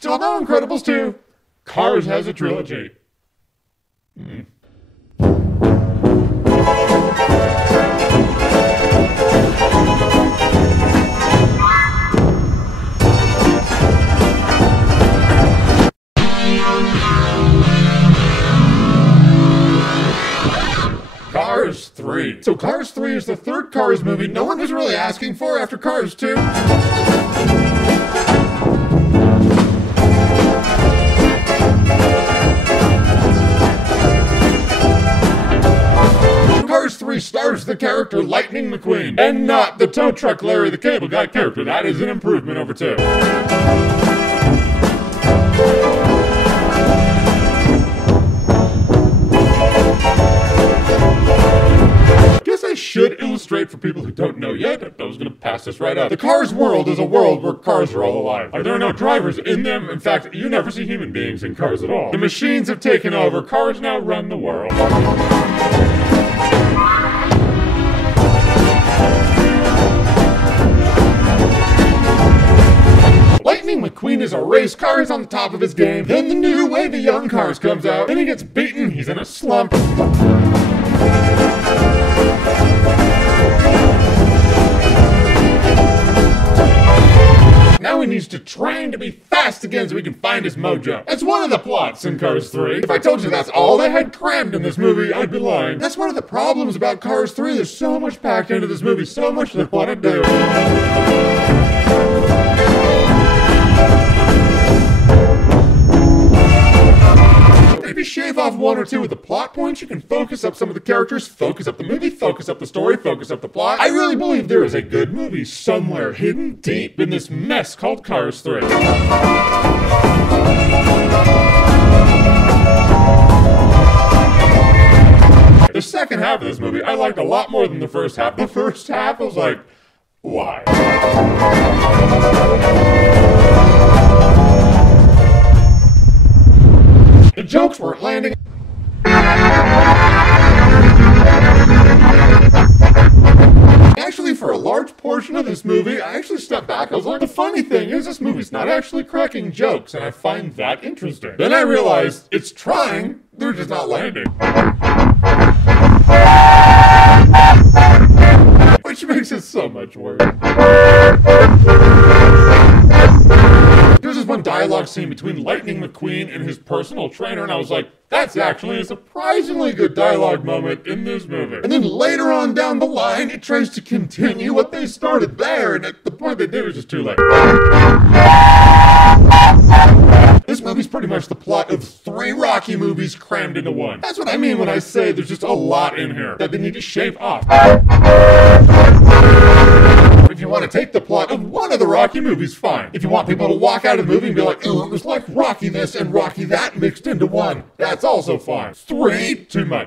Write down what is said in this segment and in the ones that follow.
Still no Incredibles 2. Cars has a trilogy. Cars 3. So Cars 3 is the third Cars movie no one was really asking for after Cars 2. Cars 3 stars the character Lightning McQueen, and not the tow truck Larry the Cable Guy character. That is an improvement over 2. I should illustrate for people who don't know yet. I was gonna pass this right up. The Cars world is a world where cars are all alive. There are no drivers in them. In fact, you never see human beings in cars at all. The machines have taken over. Cars now run the world. Lightning McQueen is a race car. He's on the top of his game. Then the new wave of young cars comes out. Then he gets beaten. He's in a slump. Now he needs to train to be fast again so he can find his mojo. That's one of the plots in Cars 3. If I told you that's all they had crammed in this movie, I'd be lying. That's one of the problems about Cars 3. There's so much packed into this movie, so much they want to do. Maybe shave off 1 or 2 of the plot points. You can focus up some of the characters, focus up the movie, focus up the story, focus up the plot. I really believe there is a good movie somewhere hidden deep in this mess called Cars 3. The second half of this movie I liked a lot more than the first half. The first half I was like, why? The jokes weren't landing. Actually, for a large portion of this movie, I actually stepped back. I was like, the funny thing is this movie's not actually cracking jokes, and I find that interesting. Then I realized it's trying, they're just not landing. Which makes it so much worse. There's this one dialogue scene between Lightning McQueen and his personal trainer, and I was like, that's actually a surprisingly good dialogue moment in this movie. And then later on down the line, it tries to continue what they started there, and at the point they did was just too late. This movie's pretty much the plot of 3 Rocky movies crammed into one. That's what I mean when I say there's just a lot in here that they need to shave off. If you want to take the plot of one of the Rocky movies, fine. If you want people to walk out of the movie and be like, ooh, it was like Rocky this and Rocky that mixed into one, that's also fine. 3, too much.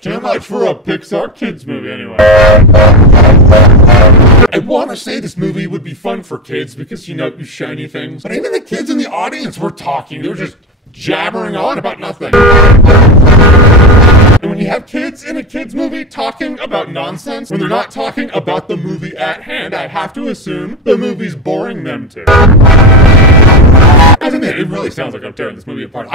Too much for a Pixar kids movie anyway. I want to say this movie would be fun for kids because, you know, you shiny things. But even the kids in the audience were talking. They were just jabbering on about nothing. And when you have kids in a kids movie talking about nonsense, when they're not talking about the movie at hand, I have to assume the movie's boring them too. I mean, it really sounds like I'm tearing this movie apart.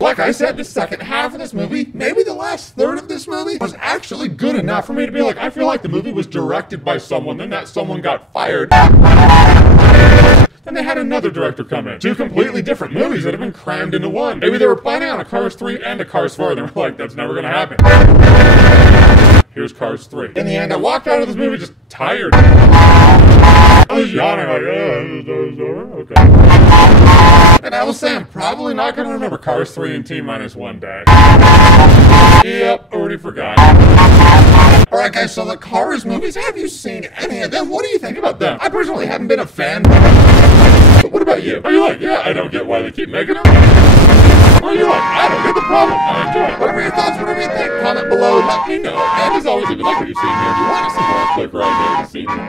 Like I said, the second half of this movie, maybe the last third of this movie, was actually good enough for me to be like, I feel like the movie was directed by someone, then that someone got fired. Then they had another director come in. 2 completely different movies that have been crammed into one. Maybe they were planning on a Cars 3 and a Cars 4, and they were like, that's never gonna happen. Here's Cars 3. In the end, I walked out of this movie just tired. I was yawning like, okay. And I will say I'm probably not gonna remember Cars 3 and T-1 day. Yep, already forgot. Alright guys, so the Cars movies, have you seen any of them? What do you think about them? I personally haven't been a fan. But what about you? Are you like, yeah, I don't get why they keep making them? Or are you like, I don't get the problem, I enjoy it. Whatever your thoughts, whatever you think, comment below, let me know. And as always, if you like what you've seen here, if you want to see more, click right here to see more.